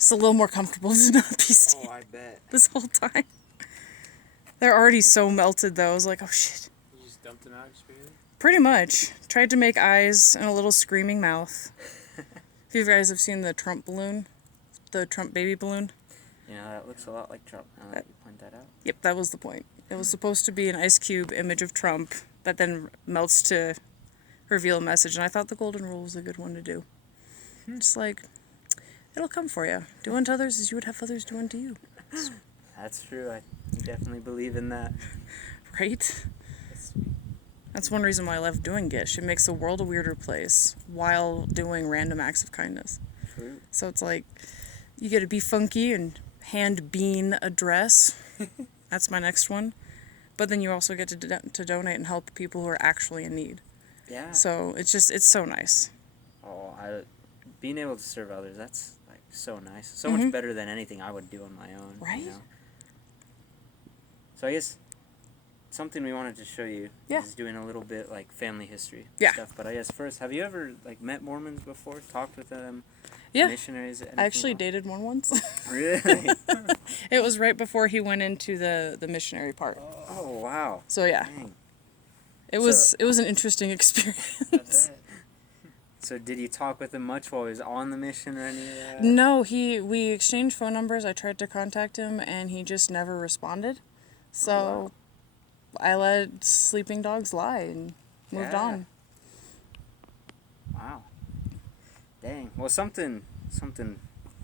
It's a little more comfortable to not be Oh, standing I bet. this whole time. They're already so melted, though. I was like, oh, shit. You just dumped them out, just figured? Pretty much. Tried to make eyes and a little screaming mouth. If you guys have seen the Trump balloon, the Trump baby balloon. You know, that looks a lot like Trump now that you point that out. Yep, that was the point. It was supposed to be an Ice Cube image of Trump that then melts to reveal a message, and I thought the golden rule was a good one to do. Just like, it'll come for you. Do unto others as you would have others do unto you. That's true. I definitely believe in that. Right? That's one reason why I love doing Gish. It makes the world a weirder place while doing random acts of kindness. True. So it's like, you get to be funky and hand bean a dress. That's my next one. But then you also get to donate and help people who are actually in need. Yeah. So it's so nice. Oh, being able to serve others, that's like so nice. So much better than anything I would do on my own. Right? You know? So I guess something we wanted to show you is doing a little bit like family history stuff. But I guess first, have you ever like met Mormons before? Talked with them? Yeah. Missionaries? I actually dated one once. Really? It was right before he went into the missionary part. Oh, wow. So yeah. Dang. It was an interesting experience. So did you talk with him much while he was on the mission or any of that? No, we exchanged phone numbers. I tried to contact him and he just never responded. So I let sleeping dogs lie and moved on. Wow. Dang. Well, something, you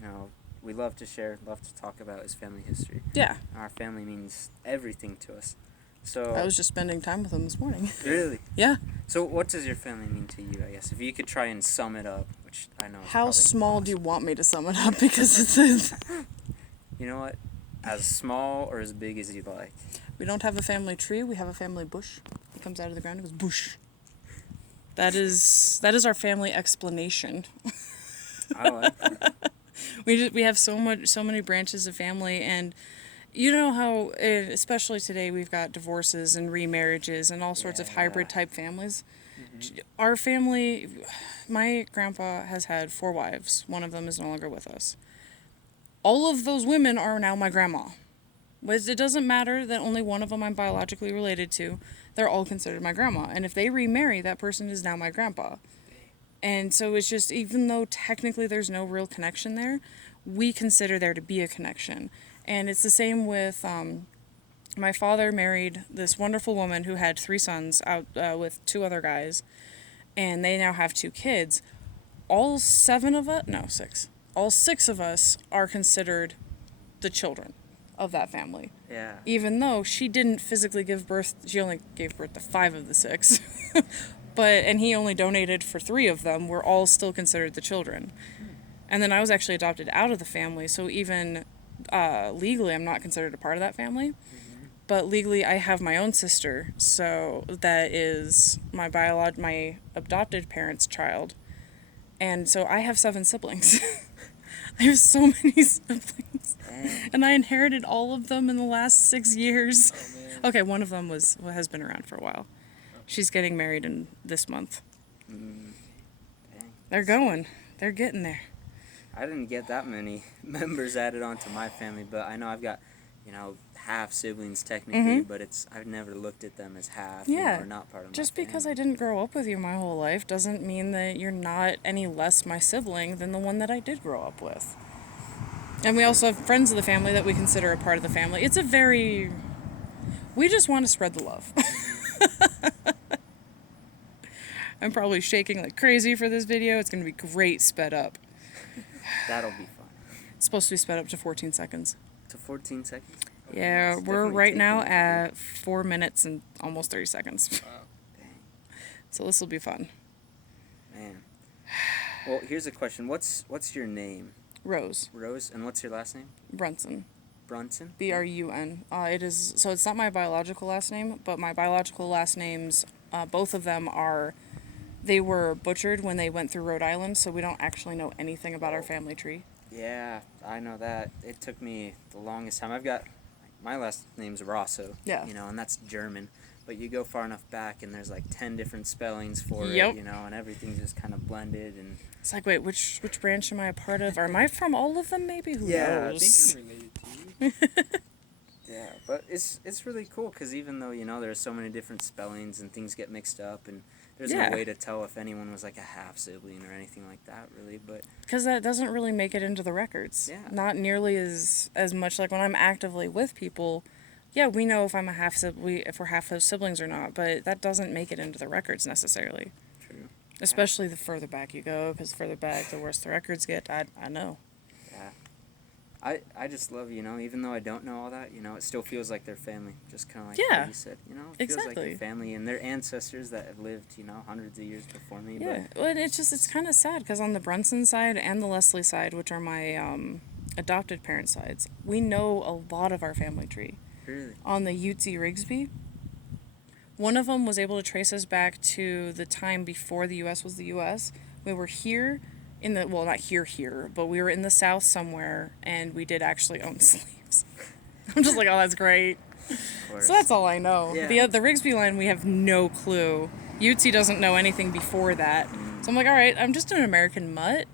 know, we love to share, love to talk about is family history. Yeah. Our family means everything to us. So I was just spending time with him this morning. Really? Yeah. So what does your family mean to you, I guess? If you could try and sum it up, which I know is How probably small do you want me to sum it up? Because it's You know what? As small or as big as you'd like. we don't have a family tree, we have a family bush. It comes out of the ground, it goes bush. That is our family explanation. I like that. We have so many branches of family, and you know how, especially today, we've got divorces and remarriages and all sorts of hybrid type families. Our family, my grandpa has had 4 wives. One of them is no longer with us. All of those women are now my grandma. But it doesn't matter that only one of them I'm biologically related to. They're all considered my grandma. And if they remarry, that person is now my grandpa. And so it's just, even though technically there's no real connection there, we consider there to be a connection. And it's the same with, my father married this wonderful woman who had 3 sons out with 2 other guys. And they now have 2 kids. All 7 of us, no, 6. All 6 of us are considered the children of that family. Yeah. Even though she didn't physically give birth, she only gave birth to 5 of the 6. And he only donated for 3 of them. We're all still considered the children. And then I was actually adopted out of the family, so even legally I'm not considered a part of that family. But legally I have my own sister, so that is my adopted parents' child. And so I have 7 siblings. I have so many siblings. And I inherited all of them in the last 6 years. Okay, one of them has been around for a while. She's getting married in this month. They're going. They're getting there. I didn't get that many members added onto my family, but I know I've got, you know, half siblings technically, but I've never looked at them as half, you know, or not part of my Just family. because I didn't grow up with you my whole life doesn't mean that you're not any less my sibling than the one that I did grow up with. And we also have friends of the family that we consider a part of the family. We just want to spread the love. I'm probably shaking like crazy for this video. It's going to be great sped up. That'll be fun. It's supposed to be sped up to 14 seconds. To 14 seconds? Yeah, It's we're definitely right now taking at 4 minutes and almost 30 seconds. Wow. Dang. So this will be fun. Man. Well, here's a question. What's your name? Rose. Rose. And what's your last name? Brunson. Brunson? Brun. So it's not my biological last name, but my biological last names, both of them they were butchered when they went through Rhode Island, so we don't actually know anything about our family tree. Yeah, I know that. It took me the longest time. My last name's Rosso. Yeah. You know, and that's German. but you go far enough back and there's like 10 different spellings for Yep. it, you know, and everything's just kind of blended. And It's like, wait, which branch am I a part of? Or am I from all of them? Maybe. Who Yeah, I I knows? think I'm related to you. yeah, but it's really cool because even though, you know, there's so many different spellings and things get mixed up, and there's Yeah. no way to tell if anyone was like a half sibling or anything like that, really. But Because that doesn't really make it into the records. Yeah. Not nearly as much. Like when I'm actively with people, yeah, we know if I'm a if we're half siblings or not, but that doesn't make it into the records necessarily. true. Especially the further back you go, because further back, the worse the records get. I know. Yeah. I just love, you know, even though I don't know all that, you know, it still feels like their family. Just kind of like Yeah. what you said, you know, it feels like Exactly. your family and their ancestors that have lived, you know, hundreds of years before me. Yeah, well, it's kind of sad because on the Brunson side and the Leslie side, which are my adopted parent sides, we know a lot of our family tree. But really, On the Ute Rigsby, one of them was able to trace us back to the time before the U.S. was the U.S. We were here in the, well, not here, but we were in the South somewhere, and we did actually own slaves. I'm just like, oh, that's great. of course. So that's all I know. Yeah. The Rigsby line, we have no clue. Ute doesn't know anything before that. So I'm like, all right, I'm just an American mutt.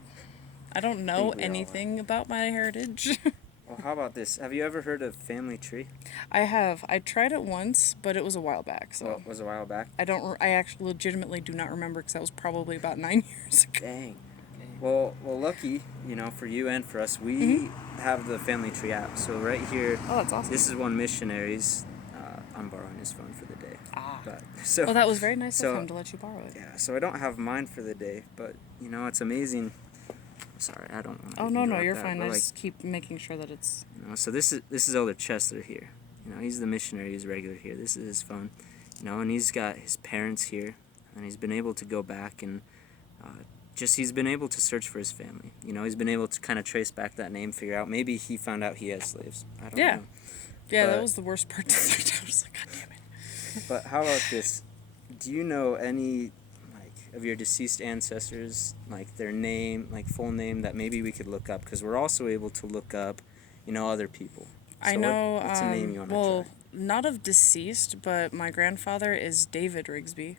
I don't know think we all are. anything about my heritage. Well, how about this? Have you ever heard of Family Tree? I have. I tried it once, but it was a while back. So Well, it was a while back. I actually legitimately do not remember because that was probably about 9 years ago. Dang. Well, lucky, you know, for you and for us, we have the Family Tree app. So right here, Oh, that's awesome. this is one missionary's. I'm borrowing his phone for the day. Ah. But so. Well, that was very nice so- of him to let you borrow it. Yeah, so I don't have mine for the day, but you know, it's amazing. Sorry, I don't want to. Oh no, interrupt you're that, fine. but, I like, just keep making sure that it's. you know, so this is Elder Chesler here. You know, he's the missionary. He's regular here. This is his phone. You know, and he's got his parents here, and he's been able to go back and he's been able to search for his family. You know, he's been able to kind of trace back that name, figure out maybe he found out he has slaves. I don't Yeah. know. Yeah, that But- was the worst part. I was like, God damn it. But how about this? Do you know any like of your deceased ancestors, like their name, like full name, that maybe we could look up? Because we're also able to look up, you know, other people. I So know. what's a name you want to well, try? not of deceased, but my grandfather is David Rigsby.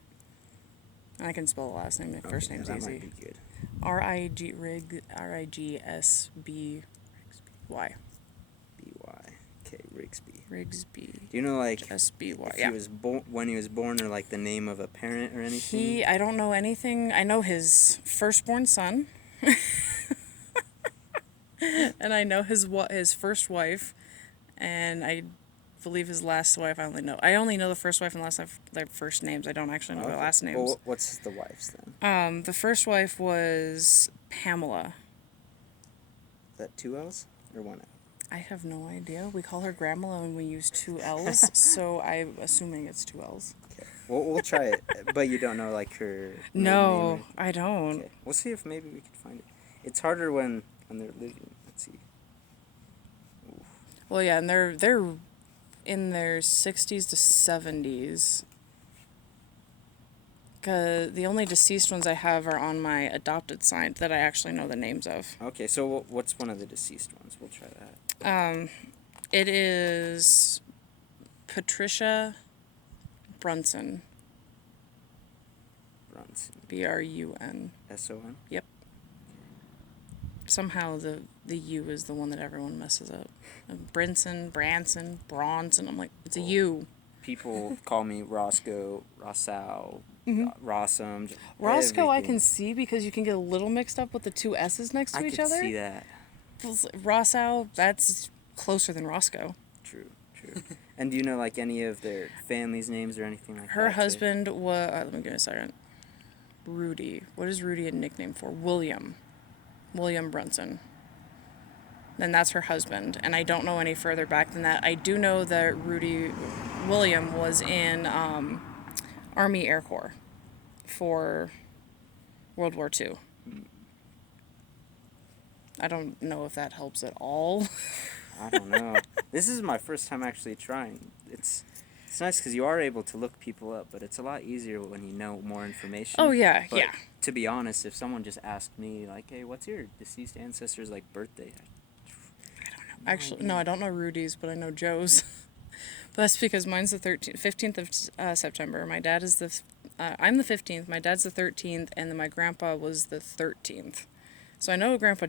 I can spell the last name. The first Okay, name's that easy. might be good. Rigsby. Y. B-Y. Okay, Rigsby. Rigsby. Do you know, like, S-B-Y. if Yeah. he was when he was born, or like the name of a parent or anything? I don't know anything. I know his firstborn son. And I know his first wife, and I believe his last wife. I only know the first wife and last wife, their first names. I don't actually know their Okay. last names. Well, what's the wife's then? The first wife was Pamela. Is that 2 L's or 1 L? I have no idea. We call her Grandma and we use 2 L's, so I'm assuming it's 2 L's. Okay. We'll try it, but you don't know like her. maiden name No, or- I don't. Okay. We'll see if maybe we can find it. It's harder when they're living. Let's see. Well, yeah, and they're in their 60s to 70s. Cause the only deceased ones I have are on my adopted side that I actually know the names of. Okay, so what's one of the deceased ones? We'll try that. It is Patricia Brunson. Brunson. Brun. S-O-N? Yep. Somehow the U is the one that everyone messes up. Brinson, Branson, Bronson. I'm like, it's a U. People call me Roscoe, Rossau, Rossum. just Roscoe I everything. can see because you can get a little mixed up with the 2 S's next to I each could other. see that. Rossau, that's closer than Roscoe. True. And do you know like any of their family's names or anything like that? Her too? husband was, let me give it a second. Rudy. What is Rudy a nickname for? William Brunson. Then that's her husband. And I don't know any further back than that. I do know that William was in Army Air Corps for World War II. I don't know if that helps at all. I don't know. This is my first time actually trying. It's nice because you are able to look people up, but it's a lot easier when you know more information. Oh, yeah, But yeah. To be honest, if someone just asked me, like, hey, what's your deceased ancestor's, like, birthday? Actually, no, I don't know Rudy's, but I know Joe's. That's because mine's the 15th of September. My dad is I'm the 15th, my dad's the 13th, and then my grandpa was the 13th. So I know Grandpa